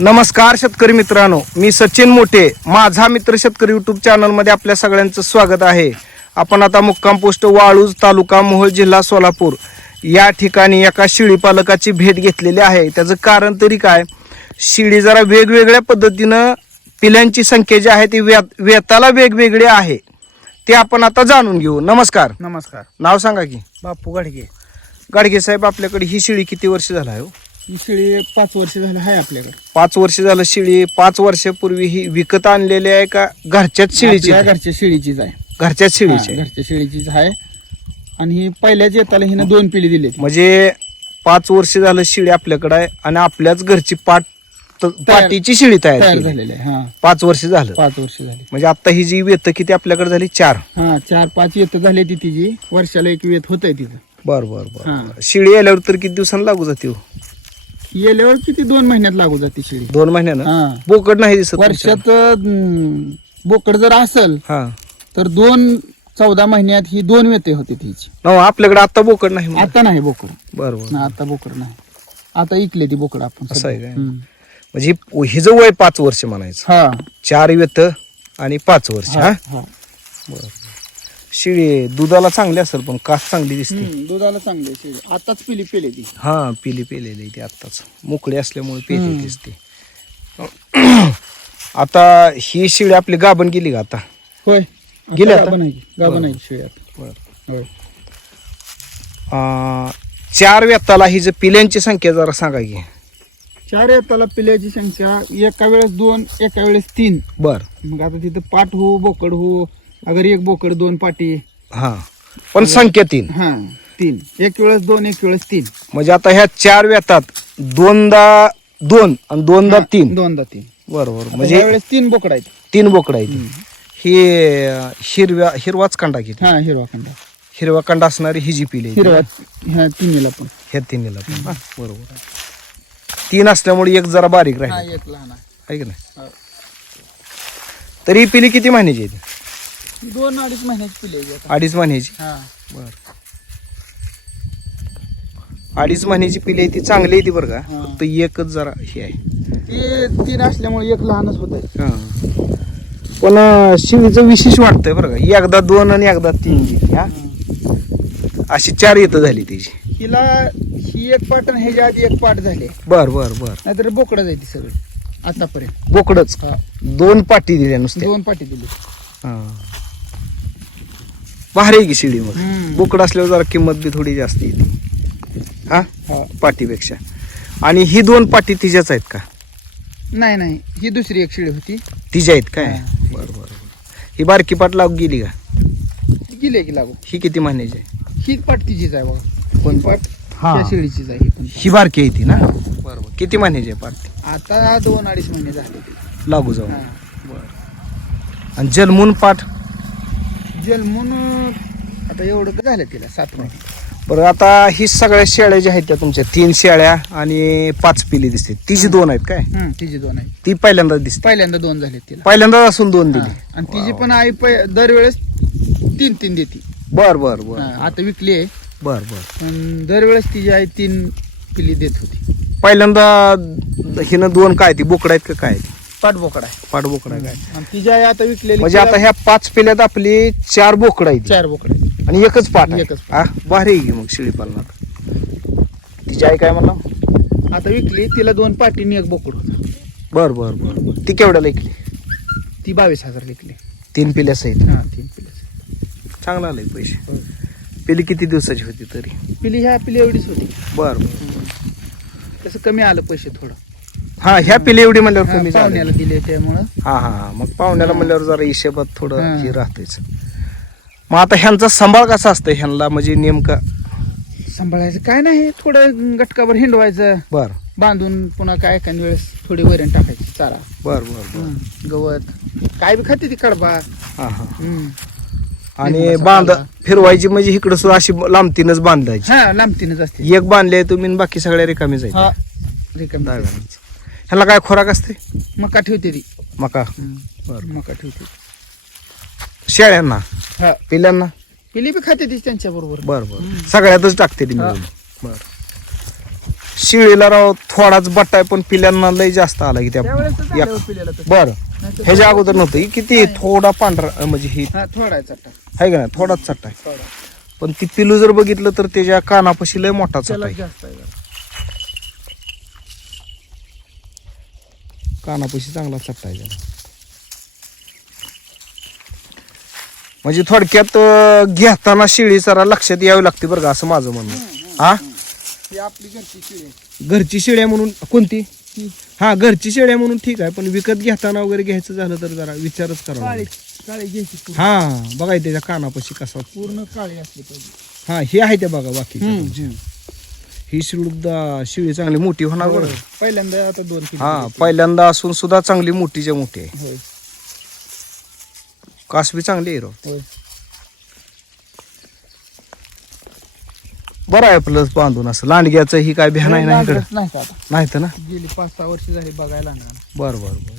नमस्कार शेतकरी मित्रांनो मी सचिन मोठे. माझा मित्र शेतकरी युट्यूब चॅनलमध्ये आपल्या सगळ्यांचं स्वागत आहे. आपण आता मुक्काम पोस्ट वाळूज तालुका मोहोळ जिल्हा सोलापूर. या ठिकाणी एका शेळी पालकाची भेट घेतलेली आहे. त्याचं कारण तरी काय? शेळी जरा वेगवेगळ्या पद्धतीनं पिल्यांची संख्या जी आहे ती व्या वेताला वेगवेगळी आहे. ते आपण आता जाणून घेऊ. नमस्कार. नमस्कार. नाव सांगा की. बापू गाडगे. गाडगे साहेब आपल्याकडे ही शेळी किती वर्ष झाला आहे हो? शेळी पाच वर्ष झालं आहे आपल्याकडे. पाच वर्ष झालं शेळी पाच वर्षापूर्वी ही विकत आणलेली आहे का घरच्याच शेळीची आपल्या घरच्या शेळीचीच आहे. घरच्याच शेळीची आहे. घरच्या शेळीचीच आहे. आणि ही पहिल्याच येताला हिनं दोन पिढी दिली म्हणजे पाच वर्ष झालं शेळी आपल्याकडे आहे आणि आपल्याच घरची पाट त- पाटीची शेळी तयार तयार केली. झालेले आहे हा. पाच वर्ष झालं. पाच वर्ष झाली. म्हणजे आता ही जी वेत किती आपल्याकडे झाली? चार. हा चार पाच येत झाली ती तिची. वर्षाला एक वेत होत आहे तिथं बर बर बर. हा. शेळी आल्यावर तर किती दिवसांना लागू जाते हो? येल्यावर किती दोन महिन्यात लागू जाते शेळी दोन महिन्यानं? हा. बोकड नाही दिसत तुमच्या. वर्षात अं, बोकड जर असल हा. तर दोन चौदा महिन्यात ही दोन वेते होते तिची. हो, आपल्याकडे आता बोकड नाही. आता नाही बोकड. बर बर ना आता बोकड नाही. आता इकले ती बोकड आपण असं आहे. काय? हम्म. म्हणजे ही- हिचं वय पाच वर्ष म्हणायचं. हा. चार वेत आणि पाच वर्ष हा हा? शिळी दुधाला चांगली असेल पण कास चांगली दिसते. हम्म, दुधाला चांगली आहे शेळी. आताच पिली पिले ती. हा पिली पेलेली आहे ती आत्ताच. मोकळी असल्यामुळे पेली. दिसते. आता ही शिळी आपली गाभण गेली का आता? होय. गेली आता आता? गाभण आहे की? गाभण आहे की शेळी आता. होय. अं, चार व्यताला ही जी पिल्यांची संख्या जरा सांगा की. चार येताला पिल्याची संख्या एका वेळेस दोन एका वेळेस तीन. बर. मग आता तिथं पाठ हो बोकड हो अगर एक बोकड दोन पाटी. हा. पण संख्या तीन. हा तीन. एक वेळेस दोन एक वेळेस तीन. म्हणजे आता ह्या चार व्यतात दोनदा दोन आणि दोनदा तीन. दोनदा तीन. बरोबर म्हणजे म्हणजे वेळेस तीन बोकड आहेत. तीन बोकड आहेत. ही हिरव्या हिरवाच कांडा किती? हा हिरवा खंडा हिरवा कांडा असणारी ही जी पिली आहे. हिरवा ह्या तिन्हीला पण. ह्या तिन्हीला पण. हा, बरोबर. आहे. तीन असल्यामुळे एक जरा बारीक हा राहील एक लहान आहे. आहे की नाही? हा. तरी ही पिली किती महिन्याची आहे दोन अडीच महिन्याची पिली. अडीच महिन्याची? हा. बर. अडीच महिन्याची पिली ती चांगली आहे ती बरं का. फक्त एकच जरा हे आहे. ते तीन असल्यामुळे एक लहानच होत आहे हा. पण शिवीचं विशेष वाटतंय बरं का? एकदा दोन आणि एकदा तीन गेली हा? अशी चार येतं झाली त्याची तिला ही एक पाट आणि ह्याच्या आधी एक पाट झाले. बर बर बर. नाहीतर बोकडं जायची सगळं आतापर्यंत. बोकडच. दोन पाटी दिल्या नुसत्या. दोन पाटी दिली. हा. भारी आहे की शिडी मग. बोकड असल्यावर जरा किंमत बी थोडी जास्त येते. हा? हा. पाटीपेक्षा आणि ही दोन पाटी तिच्याच आहेत का? नाही नाही. ही दुसरी एक शिळी होती. तिच्या आहेत काय? हा. बर बर. ही बारकी पाट लागू गेली का? गेली की लागू? ही किती महिन्याची आहे? ही पाट तिचीच आहे बघा. कोण पाट हा. त्या शिळीचीच आहे ही पण. ही बारकी आहे ती ना? बरोबर किती महिन्याची आहे पाट आता दोन अडीच महिने झाले. लागू जाऊन. हा. आणि जन्मून पाठ जन्मून आता एवढं तर झालं तिला? सात महिने. बरं आता ही सगळ्या शेळ्या ज्या आहेत त्या तुमच्या तीन शेळ्या आणि पाच पिली दिसते तिची दोन आहेत काय? तिची दोन आहे ती पहिल्यांदा दिसते. पहिल्यांदा दोन झाले तिला. पहिल्यांदा असून दोन हा. दिली. आणि तिची पण आई पै- दरवेळेस तीन तीन देते. बर बर बर. आता विकली आहे. बर बर. पण दरवेळेस तिची आई तीन पिल्ली देत होती. पहिल्यांदा हिनं दोन काय ती बोकड आहेत का काय? ती? आहे. पाठ बोकड आहे काय? आणि तिची आई आता विकलेली म्हणजे आता ह्या पाच पिल्यात आपली चार बोकड आहेत. चार बोकड आहे आणि एकच पाठ आहे. एकच हा? भारी आहे की मग शेळी पालनात. तिची आई काय म्हणला? आता विकली तिला दोन पाटीने एक बोकड होता. बर बर बर. बर ती केवढ्याला ऐकली ती बावीस हजार विकली. तीन पिल्या सहित. हा तीन पिल्ली चांगला आलाय पैसे. पिली किती दिवसाची होती तरी? पिली ह्या पिली एवढीच होती. बर बर. तसं कमी आलं पैसे थोडं. हा ह्या पिली एवढी म्हणल्यावर कमी झालं पाहुण्याला दिले त्यामुळं. हा हा हा. मग पाहुण्याला म्हणल्यावर जरा हिशेबात थोडं हा. राहतेच मग आता ह्यांचा सांभाळ कसा असतं ह्यांना? म्हणजे नेमका सांभाळायचं काय नाही थोडं गटकाभर हिंडवायचं. बर. बांधून पुन्हा काय एखाद्या वेळेस थोडी वैरण टाकायची चारा. बर बर बर. हं, गवत. काय बी खाते ती कडबा. हा हा. हं. आणि बांध. फिरवायची म्हणजे इकडं सुद्धा अशी लांबतीनच बांधायची. हा लांबतीनच असते. एक बांधले तुम्ही आणि बाकी सगळ्या रिकामी जायचे हा रिकामी. ह्याला काय खोराक असते? मका ठेवते ती. मका. बर. मका ठेवते शेळ्यांना? हा. पिल्यांना पिली बी खाते ती त्यांच्या बरोबर. बर बर. सगळ्यातच टाकते ती. मिळून. बर. शिळीला राव थोडाच बट्टाय पण पिल्यांना लय जास्त आला की त्या त्यावेळेस तर या- झालं पिल्याला तसं. बर. नाहीतर- ह्याच्या अगोदर नव्हतं. ही किती थोडा पांढरा अं, म्हणजे ही हा थोडा आहे चट्टा. आहे का ना थोडाच चट्टा आहे. थोडा. पण ती पिलू जर बघितलं तर त्याच्या कानापाशी लय मोठा चट्टा त्याला आहे. जास्त आहे जरा. कानापाशी चांगला चट्टा आहे त्याला म्हणजे थोडक्यात घेताना शिळी जरा लक्षात यावी लागते बरं का असं माझं म्हणणं हा ही आपली घरची शिळी आहे. घरची शेळ्या म्हणून कोणती ही हा घरची शेळ्या म्हणून ठीक आहे पण विकत घेताना वगैरे घ्यायचं झालं तर जरा विचारच करावा काळी लागेल. काळी घ्यायची पूर्ण. हा बघा हे त्याच्या कानापाशी कसा पूर्ण काळी असली पाहिजे हा हे आहे ते बघा बाकी हम्म. ही शिळुद्धा शिळी चांगली मोठी होणार बरं. पहिल्यांदा आता दोन किलो हा. पहिल्यांदा असून सुद्धा चांगली मोठीच्या मोठी. आहे होय. कास बी चांगली आहे राव होय. बरं आहे प्लस बांधून असं. लांडग्याचं ही काय भ्या नाही ना इकडं? लागलंच नाही का आता? नाही तर ना? गेली पाच सहा वर्ष झाली बघायला बरं बरं बरं.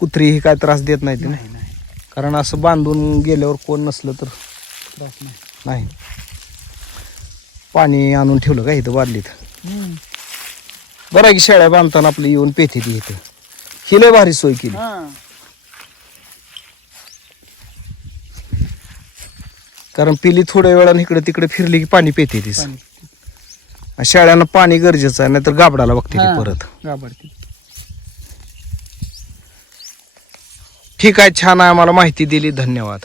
कुत्री ही काय त्रास देत नाही ती ना? नाही नाही. कारण असं बांधून गेल्यावर कोण नसलं तर त्रास नाही. नाही. पाणी आणून ठेवलं का इथं बादलीत. बरं आहे की शेळ्या बांधताना आपली येऊन पेथे ती इथं. ही लय भारी सोय केली. कारण पिली थोड्या वेळानं इकडे तिकडे फिरली की पाणी पेते तीस शेळ्यांना पाणी गरजेचं आहे नाहीतर गाबडाला बघते ती. परत. ठीक आहे छान आहे मला माहिती दिली धन्यवाद.